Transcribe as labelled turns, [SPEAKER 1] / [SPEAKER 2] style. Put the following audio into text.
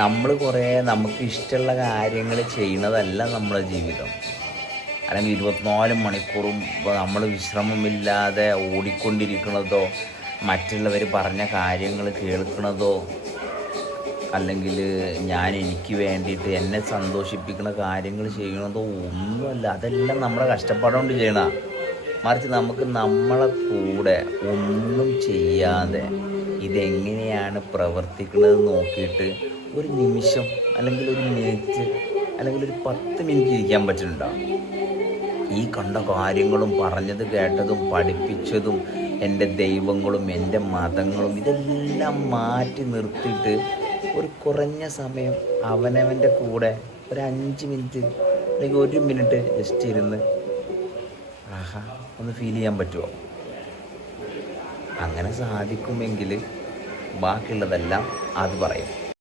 [SPEAKER 1] നമ്മൾ കുറേ നമുക്ക് ഇഷ്ടമുള്ള കാര്യങ്ങൾ ചെയ്യുന്നതല്ല നമ്മുടെ ജീവിതം. അല്ലെങ്കിൽ ഇരുപത്തിനാല് മണിക്കൂറും നമ്മൾ വിശ്രമമില്ലാതെ ഓടിക്കൊണ്ടിരിക്കുന്നതോ മറ്റുള്ളവർ പറഞ്ഞ കാര്യങ്ങൾ കേൾക്കുന്നതോ അല്ലെങ്കിൽ ഞാൻ എനിക്ക് വേണ്ടിയിട്ട് എന്നെ സന്തോഷിപ്പിക്കുന്ന കാര്യങ്ങൾ ചെയ്യണതോ ഒന്നുമല്ല. അതെല്ലാം നമ്മളെ കഷ്ടപ്പാടുകൊണ്ട് ചെയ്യണ മറിച്ച് നമുക്ക് നമ്മളെ കൂടെ ഒന്നും ചെയ്യാതെ ഇതെങ്ങനെയാണ് പ്രവർത്തിക്കുന്നത് നോക്കിയിട്ട് ഒരു നിമിഷം അല്ലെങ്കിൽ ഒരു മിനിറ്റ് അല്ലെങ്കിൽ ഒരു പത്ത് മിനിറ്റ് ഇരിക്കാൻ പറ്റുന്നുണ്ടോ? ഈ കണ്ട കാര്യങ്ങളും പറഞ്ഞത് കേട്ടതും പഠിപ്പിച്ചതും എന്റെ ദൈവങ്ങളും എന്റെ മതങ്ങളും ഇതെല്ലാം മാറ്റി നിർത്തിയിട്ട് ഒരു കുറഞ്ഞ സമയം അവനവന്റെ കൂടെ ഒരു അഞ്ച് മിനിറ്റ് അല്ലെങ്കിൽ ഒരു മിനിറ്റ് ജസ്റ്റ് ഇരുന്ന് ആഹാ ഒന്ന് ഫീൽ ചെയ്യാൻ പറ്റുമോ? അങ്ങനെ സാധിക്കുമെങ്കിൽ ബാക്കിയുള്ളതെല്ലാം അത് പറയും.